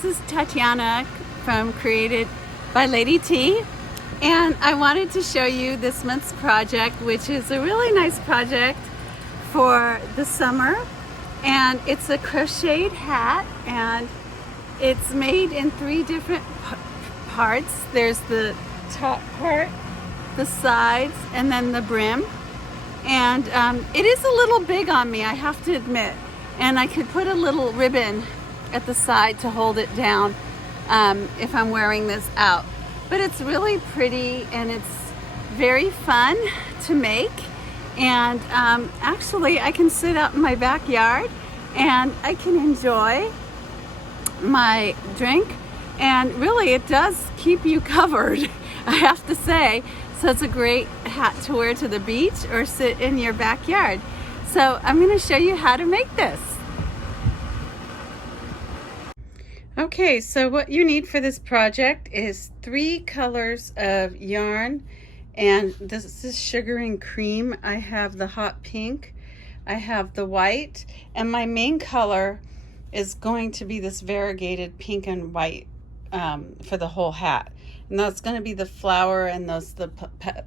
this is Tatiana from Created by Lady T, and I wanted to show you this month's project, which is a really nice project for the summer. And it's a crocheted hat, and it's made in 3 different parts. There's the top part, the sides, and then the brim. And it is a little big on me, I have to admit. And I could put a little ribbon at the side to hold it down if I'm wearing this out. But it's really pretty and it's very fun to make. And actually I can sit out in my backyard and I can enjoy my drink. And really it does keep you covered, I have to say. So it's a great hat to wear to the beach or sit in your backyard. So I'm going to show you how to make this. Okay, so what you need for this project is 3 colors of yarn, and this is sugar and cream. I have the hot pink, I have the white, and my main color is going to be this variegated pink and white for the whole hat. And that's going to be the flower and those the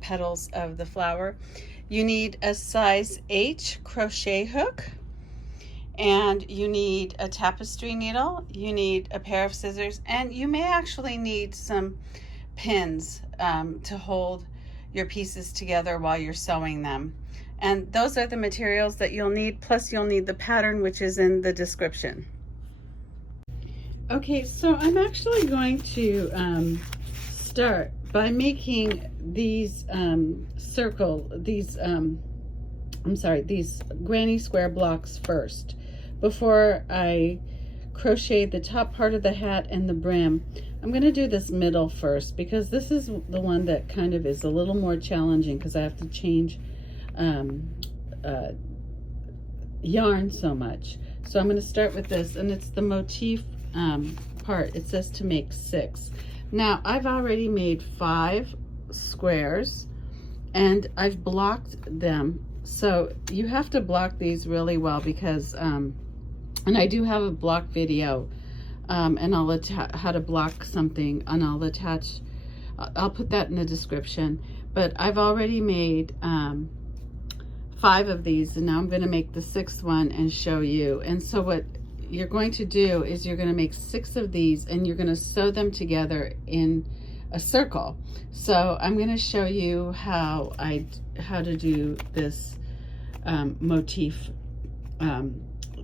petals of the flower. You need a size H crochet hook, and you need a tapestry needle, you need a pair of scissors, and you may actually need some pins to hold your pieces together while you're sewing them. And those are the materials that you'll need, plus you'll need the pattern, which is in the description. Okay, so I'm actually going to start by making these these granny square blocks first, before I crochet the top part of the hat and the brim. I'm going to do this middle first, because this is the one that kind of is a little more challenging, because I have to change yarn so much. So I'm going to start with this, and it's the motif part. It says to make 6. Now I've already made 5 squares and I've blocked them. So you have to block these really well, because and I do have a block video and I'll attach how to block something, and I'll put that in the description. But I've already made 5 of these, and now I'm going to make the 6th one and show you. And so what you're going to do is you're going to make 6 of these, and you're going to sew them together in a circle. So I'm going to show you how to do this motif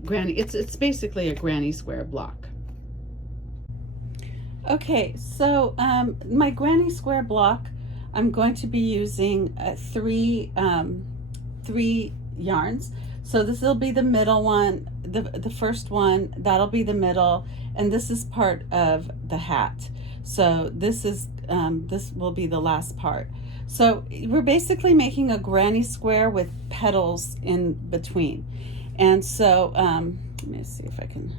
granny. It's basically a granny square block. Okay, so my granny square block, I'm going to be using 3 yarns. So this will be the middle one, the first one, that'll be the middle, and this is part of the hat. So this is this will be the last part. So we're basically making a granny square with petals in between. And so let me see if I can.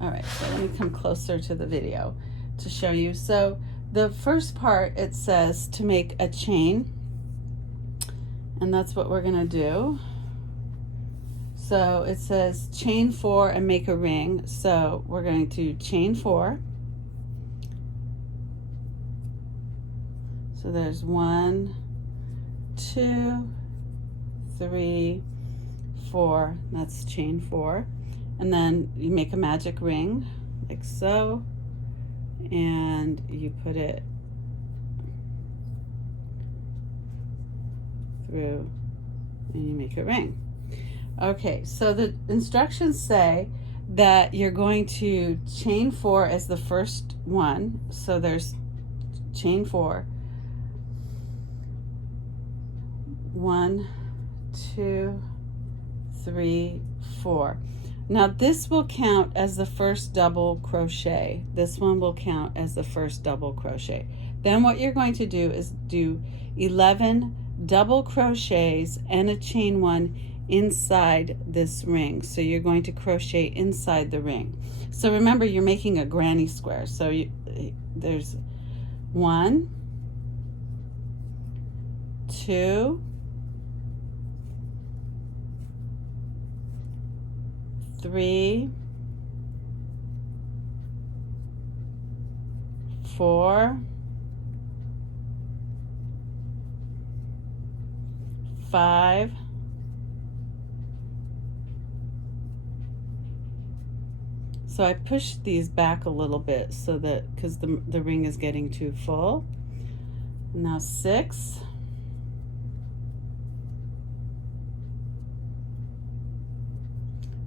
All right, so let me come closer to the video to show you. So the first part, it says to make a chain, and that's what we're gonna do. So it says chain 4 and make a ring. So we're going to chain 4. So there's 1, 2, 3, 4. That's chain 4. And then you make a magic ring like so, and you put it through and you make a ring. Okay, so the instructions say that you're going to chain 4 as the first one. So there's chain 4. 1, 2, 3, 4. Now this will count as the first double crochet. This one will count as the first double crochet. Then what you're going to do is do 11 double crochets and a chain 1 inside this ring. So you're going to crochet inside the ring. So remember, you're making a granny square. So there's 1, 2, 3, 4, 5, 6. So I pushed these back a little bit so that, because the ring is getting too full. Now 6,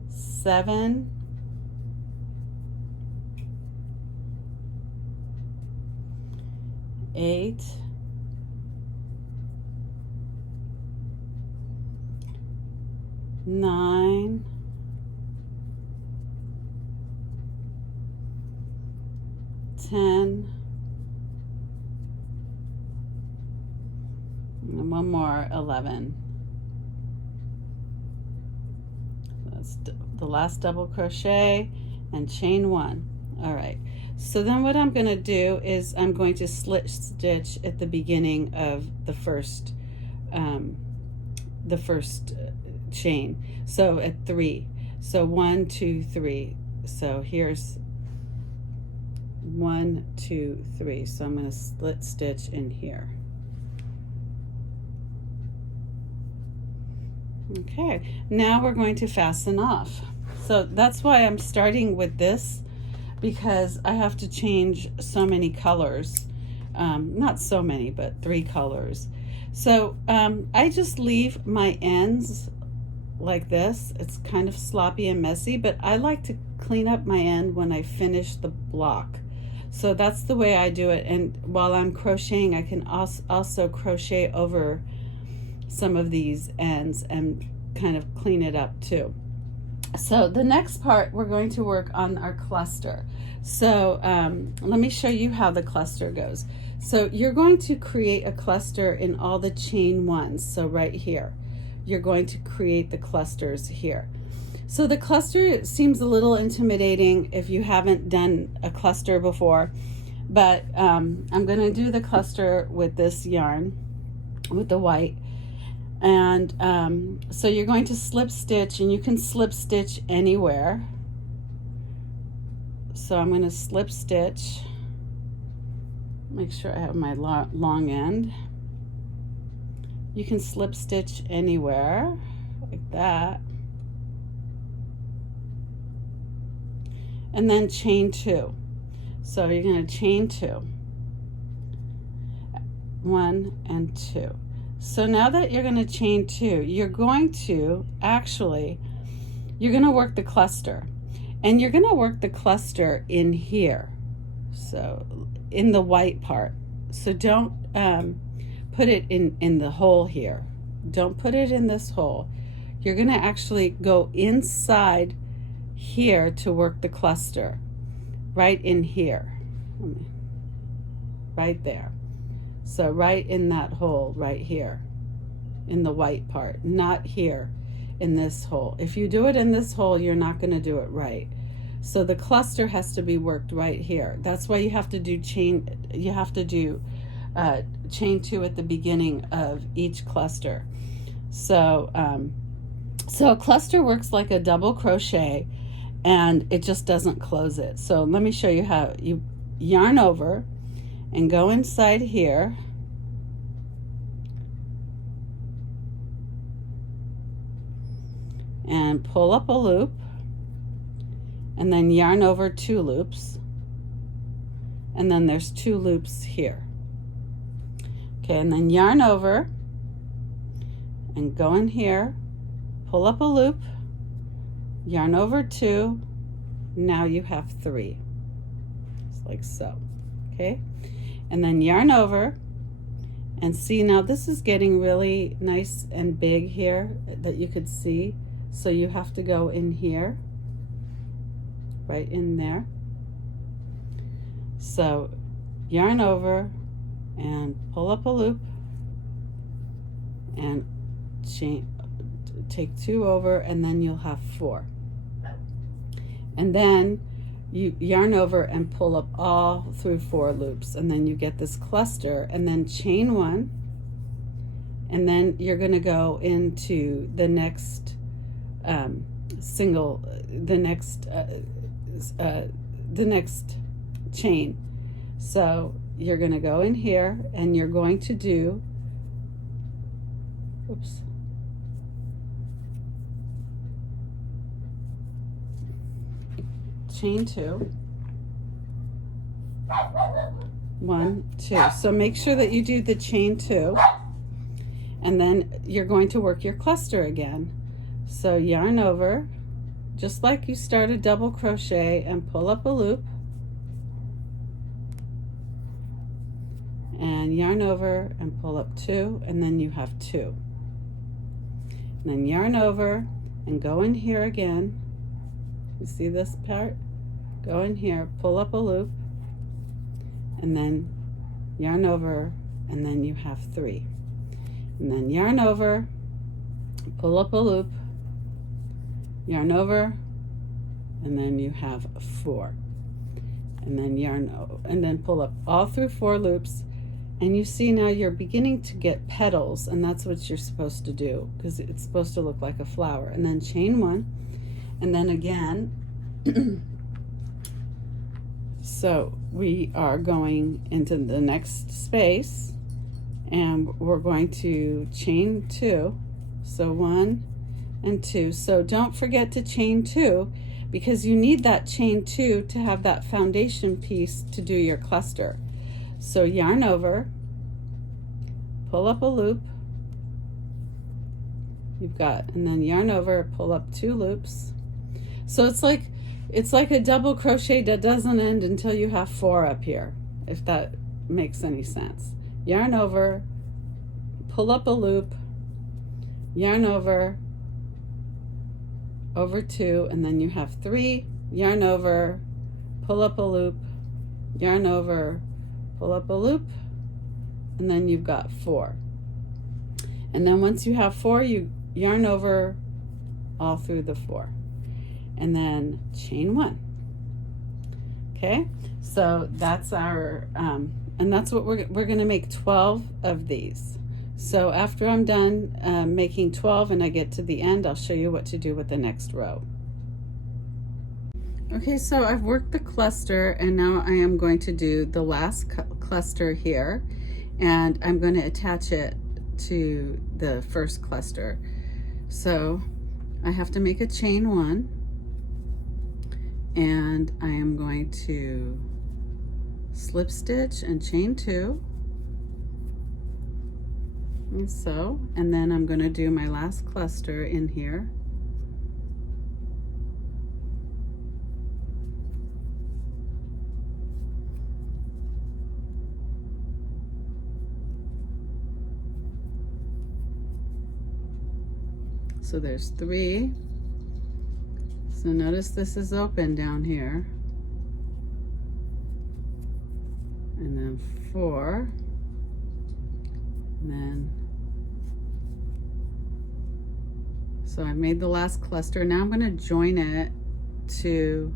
7, 8, 9, 10, and one more, 11. That's the last double crochet and chain 1. All right, so then what I'm going to do is I'm going to slip stitch at the beginning of the first chain, so at 3. So 1, 2, 3. So here's 1, 2, 3. So I'm going to split stitch in here. Okay, now we're going to fasten off. So that's why I'm starting with this, because I have to change so many colors. Not so many, but 3 colors. So I just leave my ends like this. It's kind of sloppy and messy, but I like to clean up my end when I finish the block. So that's the way I do it. And while I'm crocheting, I can also crochet over some of these ends and kind of clean it up too. So the next part, we're going to work on our cluster. So let me show you how the cluster goes. So you're going to create a cluster in all the chain 1s. So right here, you're going to create the clusters here. So the cluster seems a little intimidating if you haven't done a cluster before, but I'm going to do the cluster with this yarn, with the white. And so you're going to slip stitch, and you can slip stitch anywhere. So I'm going to slip stitch, make sure I have my long end. You can slip stitch anywhere like that, and then chain 2. So you're going to chain 2, 1 and 2. So now that you're going to chain 2, you're going to work the cluster, and you're going to work the cluster in here, so in the white part. So don't put it in the hole here. Don't put it in this hole. You're going to actually go inside here to work the cluster, right in here, right there. So right in that hole right here, in the white part, not here in this hole. If you do it in this hole, you're not going to do it right. So the cluster has to be worked right here. That's why you have to do chain 2 at the beginning of each cluster. So so a cluster works like a double crochet, and it just doesn't close it. So let me show you how. You yarn over and go inside here, and pull up a loop, and then yarn over 2 loops, and then there's 2 loops here. Okay, and then yarn over and go in here, pull up a loop, yarn over 2, now you have 3, just like so. Okay, and then yarn over, and see, now this is getting really nice and big here that you could see. So you have to go in here, right in there. So yarn over and pull up a loop and take 2 over, and then you'll have 4. And then you yarn over and pull up all through 4 loops, and then you get this cluster, and then chain 1, and then you're going to go into the next the next chain. So you're going to go in here and you're going to do, oops, chain 2, 1, 2. So make sure that you do the chain 2, and then you're going to work your cluster again. So yarn over, just like you start a double crochet, and pull up a loop, and yarn over and pull up 2, and then you have 2. And then yarn over and go in here again. You see this part? Go in here, pull up a loop, and then yarn over, and then you have 3. And then yarn over, pull up a loop, yarn over, and then you have 4. And then and then pull up all through 4 loops. And you see now you're beginning to get petals, and that's what you're supposed to do, because it's supposed to look like a flower. And then chain 1, and then again. So we are going into the next space, and we're going to chain 2. So 1 and 2. So don't forget to chain 2, because you need that chain 2 to have that foundation piece to do your cluster. So yarn over, pull up a loop, and then yarn over, pull up 2 loops. So it's like a double crochet that doesn't end until you have 4 up here, if that makes any sense. Yarn over, pull up a loop, yarn over 2, and then you have 3, yarn over, pull up a loop, yarn over, pull up a loop, and then you've got 4. And then once you have 4, you yarn over all through the 4, and then chain 1. Okay, so that's our and that's what we're going to make 12 of these. So after I'm done making 12 and I get to the end, I'll show you what to do with the next row. Okay, so I've worked the cluster, and now I am going to do the last cluster here, and I'm going to attach it to the first cluster. So I have to make a chain 1, and I am going to slip stitch and chain 2, and so, and then I'm going to do my last cluster in here. So there's 3. So notice this is open down here. And then 4. And then, so I made the last cluster. Now I'm going to join it to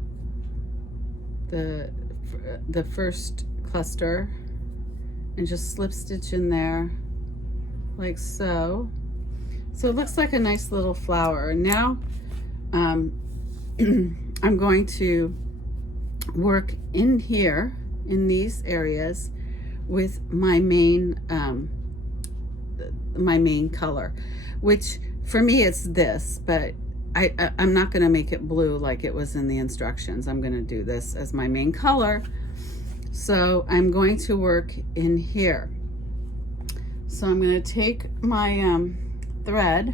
the first cluster and just slip stitch in there like so. So it looks like a nice little flower. Now I'm going to work in here in these areas with my main color, which for me it's this, but I'm not going to make it blue like it was in the instructions. I'm going to do this as my main color. So I'm going to work in here. So I'm going to take my thread.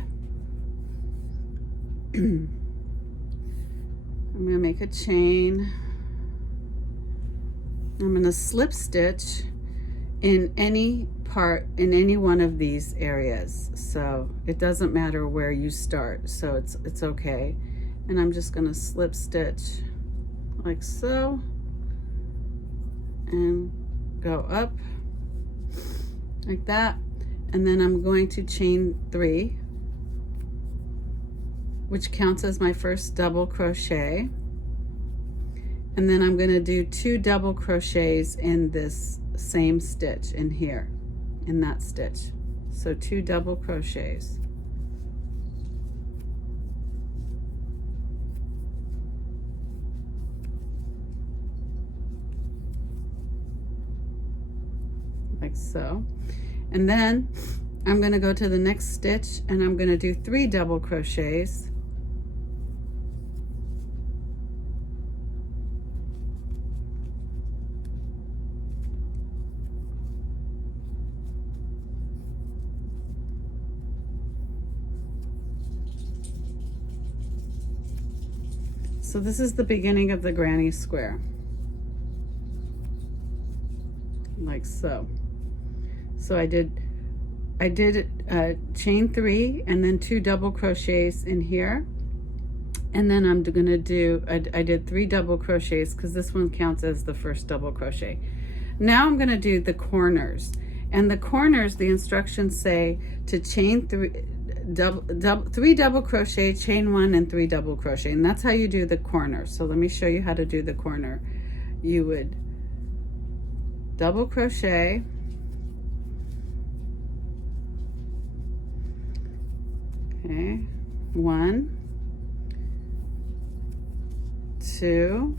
I'm going to make a chain. I'm going to slip stitch in any part, in any one of these areas. So it doesn't matter where you start, so it's okay. And I'm just going to slip stitch like so and go up like that. And then I'm going to chain 3, which counts as my first double crochet. And then I'm going to do 2 double crochets in this same stitch in here, in that stitch. So 2 double crochets. like so. And then I'm going to go to the next stitch and I'm going to do 3 double crochets. So this is the beginning of the granny square, like so. So I did chain 3 and then 2 double crochets in here, and then I'm gonna do I did 3 double crochets because this one counts as the first double crochet. Now I'm gonna do the corners, and the corners, the instructions say to chain 3 double crochet, chain 1 and 3 double crochet, and that's how you do the corner. So let me show you how to do the corner. You would double crochet, okay, 1, 2,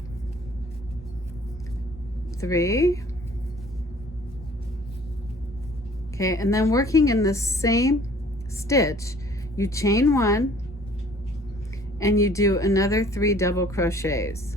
3, okay, and then working in the same stitch, you chain 1 and you do another 3 double crochets.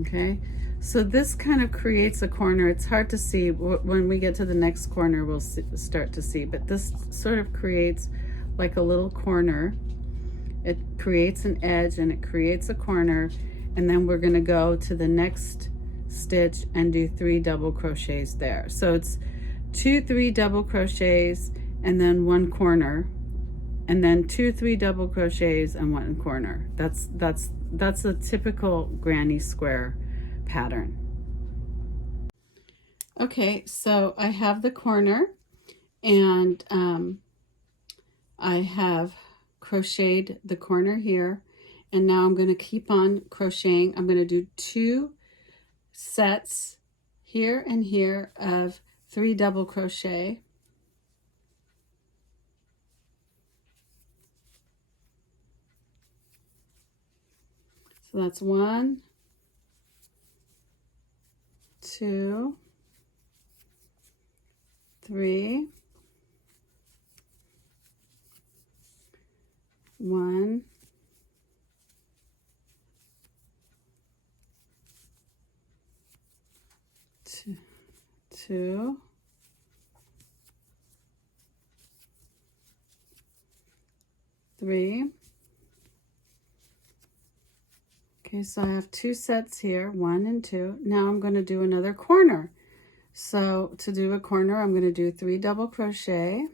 Okay, so this kind of creates a corner. It's hard to see. When we get to the next corner, we'll start to see, but this sort of creates like a little corner. It creates an edge and it creates a corner, and then we're going to go to the next stitch and do 3 double crochets there. So it's 2 3 double crochets and then 1 corner, and then 2 3 double crochets and 1 corner. That's a typical granny square pattern. Okay, so I have the corner, and I have crocheted the corner here, and now I'm going to keep on crocheting. I'm going to do 2 sets here and here of 3 double crochet. So that's 1, 2, 3, 1, 2, 3. Okay, so I have 2 sets here, 1 and 2. Now I'm going to do another corner. So to do a corner, I'm going to do 3 double crochet.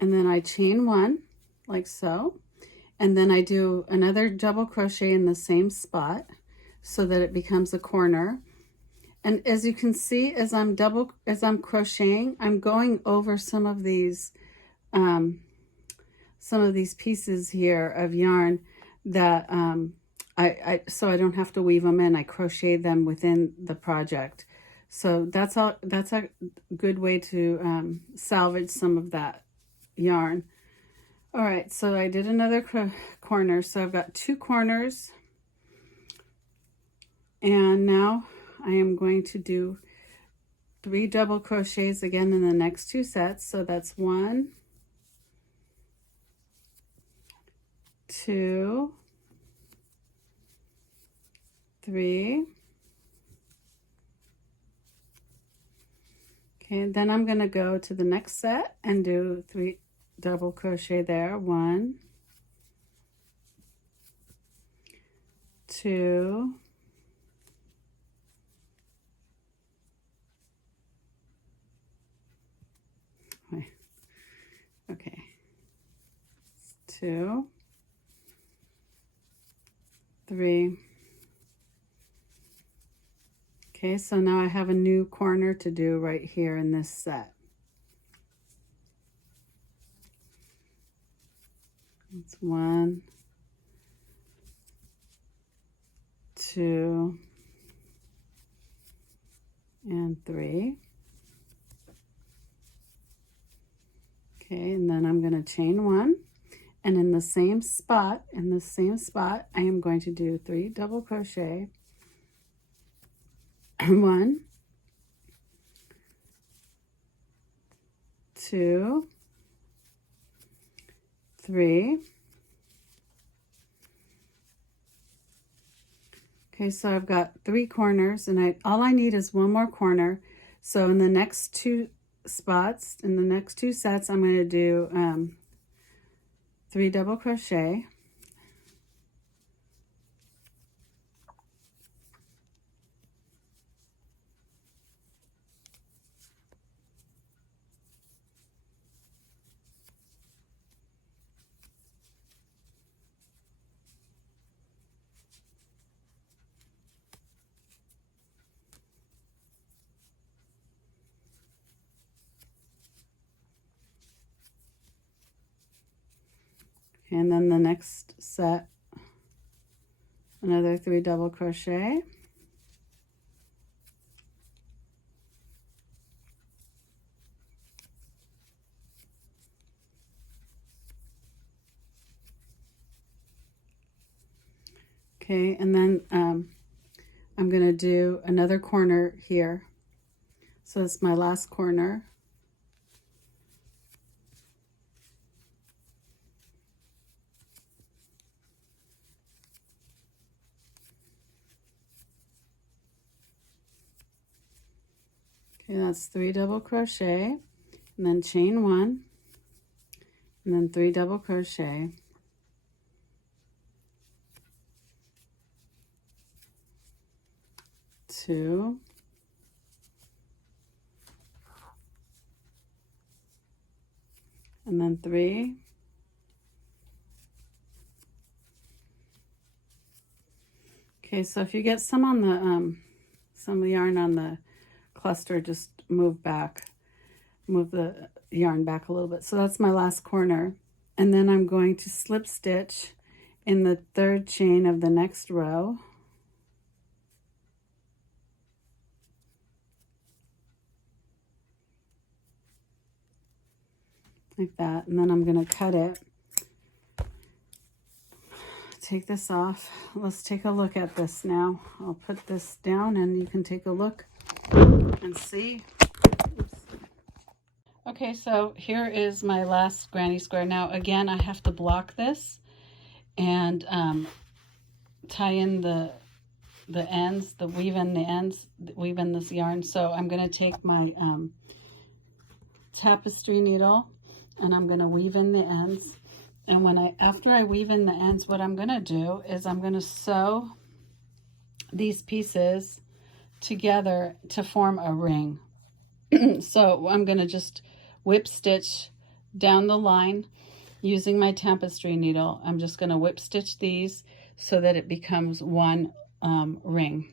And then I chain 1, like so. And then I do another double crochet in the same spot so that it becomes a corner. And as you can see, as I'm crocheting, I'm going over some of these pieces here of yarn that so I don't have to weave them in. I crochet them within the project. So that's a good way to salvage some of that yarn. All right, so I did another corner. So I've got 2 corners, and now I am going to do 3 double crochets again in the next 2 sets. So that's 1, 2, 3. Okay, and then I'm going to go to the next set and do 3 double crochet there. 1, 2, okay, 2, 3. Okay, so now I have a new corner to do right here in this set. It's 1, 2, and 3. Okay, and then I'm going to chain 1, and in the same spot, I am going to do 3 double crochet. 1, 2, 3. Okay, so I've got 3 corners, and all I need is 1 more corner. So in the next 2 spots, in the next 2 sets, I'm going to do 3 double crochet. And then the next set, another 3 double crochet. Okay, and then I'm going to do another corner here. So it's my last corner. Okay, that's 3 double crochet, and then chain 1, and then 3 double crochet. 2, and then 3. Okay, so if you get some on the some of the yarn on the cluster, just move the yarn back a little bit. So that's my last corner, and then I'm going to slip stitch in the 3rd chain of the next row. Like that, and then I'm going to cut it. Take this off. Let's take a look at this now. I'll put this down and you can take a look and see. Oops. Okay, so here is my last granny square. Now again, I have to block this and tie in the ends, weave in the ends, weave in this yarn. So I'm going to take my tapestry needle and I'm going to weave in the ends. And after I weave in the ends, what I'm going to do is I'm going to sew these pieces together to form a ring. So I'm going to just whip stitch down the line using my tapestry needle. I'm just going to whip stitch these so that it becomes one ring.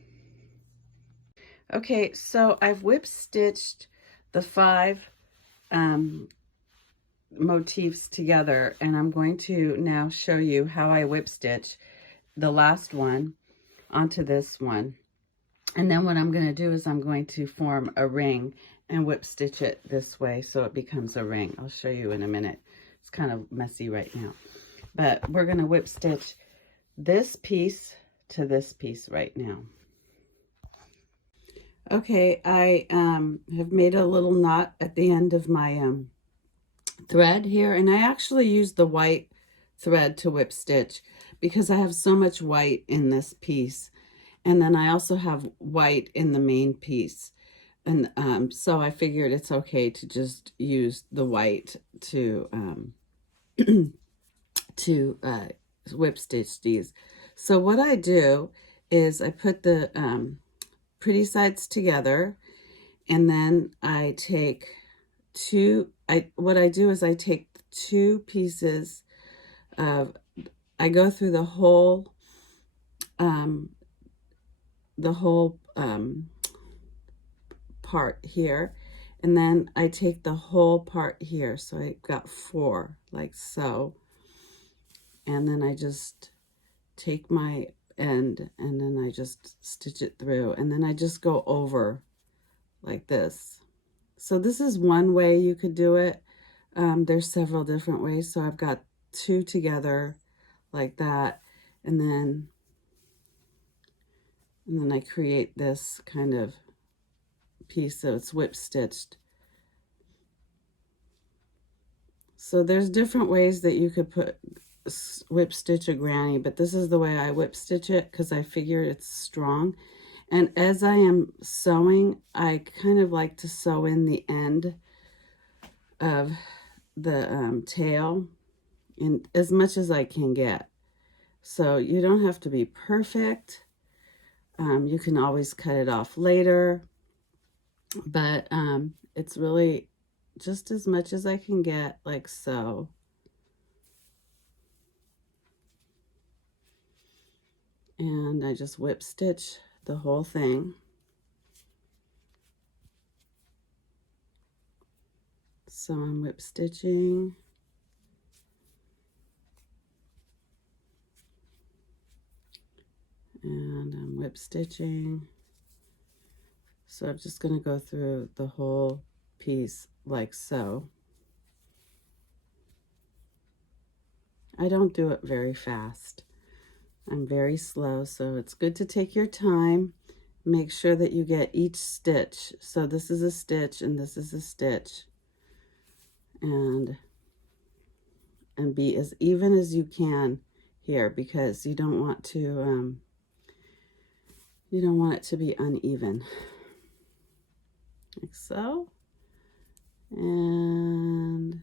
Okay, so I've whip stitched the 5 motifs together, and I'm going to now show you how I whip stitch the last one onto this one. And then what I'm going to do is I'm going to form a ring and whip stitch it this way so it becomes a ring. I'll show you in a minute. It's kind of messy right now, but we're going to whip stitch this piece to this piece right now. Okay, I have made a little knot at the end of my thread here, and I actually use the white thread to whip stitch because I have so much white in this piece, and then I also have white in the main piece, and so I figured it's okay to just use the white to to whip stitch these. So what I do is I put the pretty sides together, and then I take what I do is I take 2 pieces of, I go through the whole part here, and then I take the whole part here. So I got 4 like so, and then I just take my end and then I just stitch it through, and then I just go over like this. So this is one way you could do it. There's several different ways. So I've got 2 together like that, and then I create this kind of piece, so it's whip stitched. So there's different ways that you could whip stitch a granny, but this is the way I whip stitch it because I figure it's strong. And as I am sewing, I kind of like to sew in the end of the tail in as much as I can get. So you don't have to be perfect. You can always cut it off later, but it's really just as much as I can get, like so. And I just whip stitch the whole thing. So I'm whip stitching. And I'm whip stitching. So I'm just going to go through the whole piece like so. I don't do it very fast. I'm very slow, so it's good to take your time. Make sure that you get each stitch. So this is a stitch and this is a stitch. And be as even as you can here, because you don't want it to be uneven. Like so. And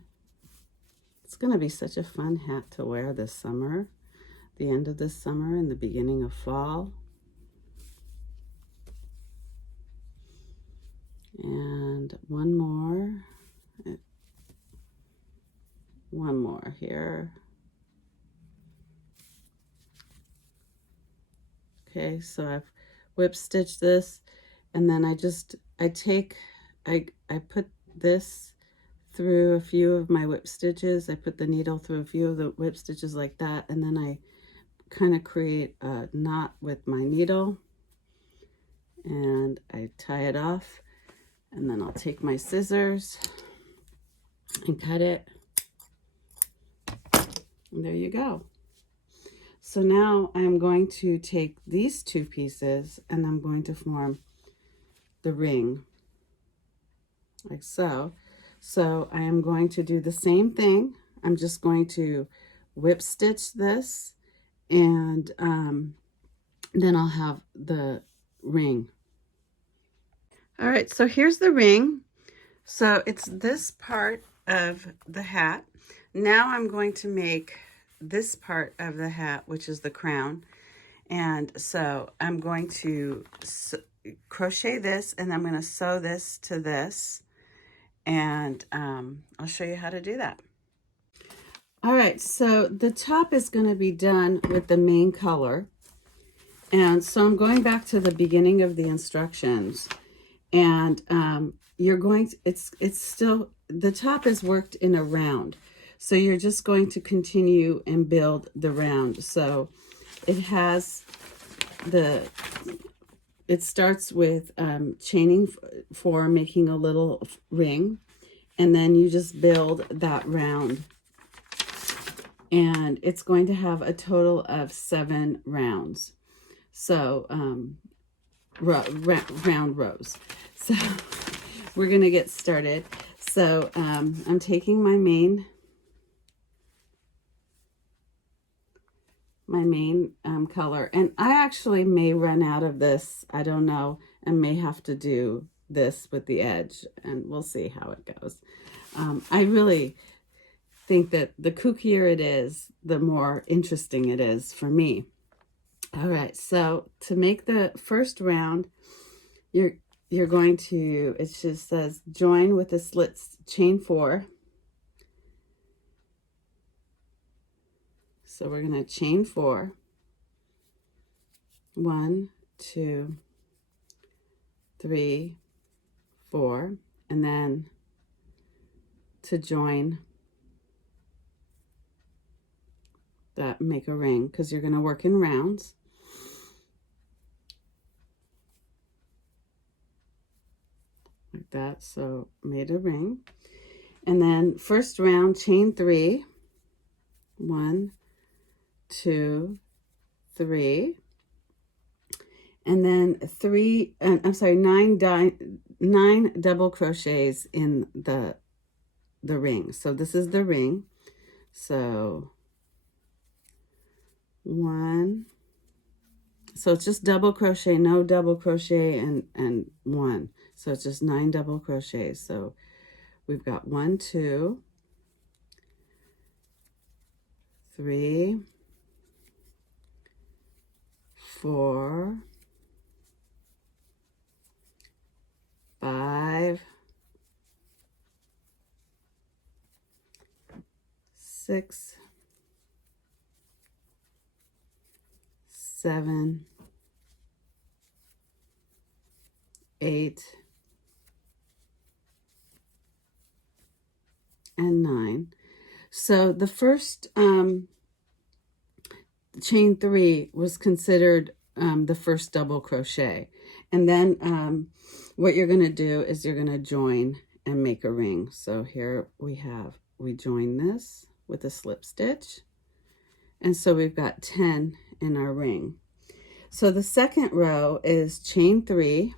it's going to be such a fun hat to wear this summer, the end of this summer and the beginning of fall. And one more here. Okay, so I've whip stitched this, and then I put this through a few of my whip stitches. I put the needle through a few of the whip stitches like that, and then I kind of create a knot with my needle, and I tie it off, and then I'll take my scissors and cut it. And there you go. So now I'm going to take these 2 pieces and I'm going to form the ring like so. So I am going to do the same thing. I'm just going to whip stitch this, and then I'll have the ring. All right, so here's the ring. So it's this part of the hat. Now I'm going to make this part of the hat, which is the crown. And so I'm going to crochet this, and I'm going to sew this to this. And I'll show you how to do that. All right, so the top is going to be done with the main color. And so I'm going back to the beginning of the instructions. And you're going to, it's still, the top is worked in a round. So you're just going to continue and build the round. So it has it starts with chaining for making a little ring, and then you just build that round. And it's going to have a total of 7 rounds. So round rows. So we're going to get started. So I'm taking my main color, and I actually may run out of this, I don't know, and may have to do this with the edge, and we'll see how it goes. I really think that the kookier it is, the more interesting it is for me. All right, so to make the first round, you're going to, it just says join with the slits, chain 4. So we're going to chain 4. 1, 2, 3, 4, and then to join that, make a ring, because you're going to work in rounds. Like that. So made a ring, and then first round, chain 3, 1, 2, 3, and then 9 double crochets in the ring. So this is the ring. So 1, so it's just double crochet, no double crochet, and 1. So it's just 9 double crochets. So we've got 1, 2, 3, 4, 5, 6, 7, 8, and 9. So the first chain 3 was considered the first double crochet, and then what you're going to do is you're going to join and make a ring. So here we join this with a slip stitch, and so we've got 10 in our ring. So the second row is chain 3,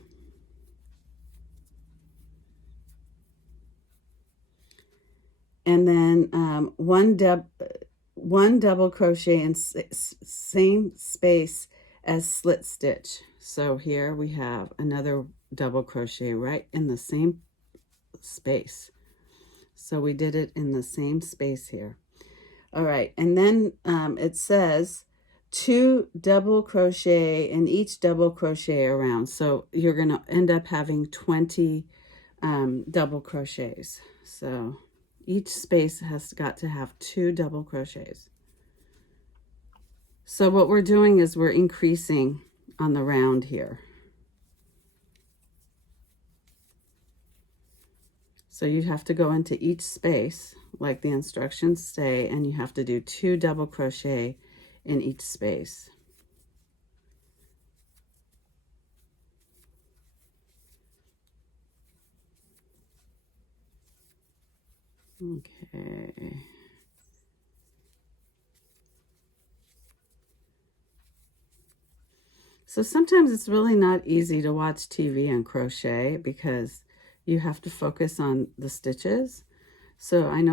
and then one double crochet in same space as slit stitch. So here we have another double crochet right in the same space. So we did it in the same space here. All right, and then it says 2 double crochet in each double crochet around. So you're going to end up having 20 double crochets. So each space has got to have 2 double crochets. So what we're doing is we're increasing on the round here. So you have to go into each space like the instructions say, and you have to do 2 double crochet in each space. Okay. So sometimes it's really not easy to watch TV and crochet because you have to focus on the stitches. So I know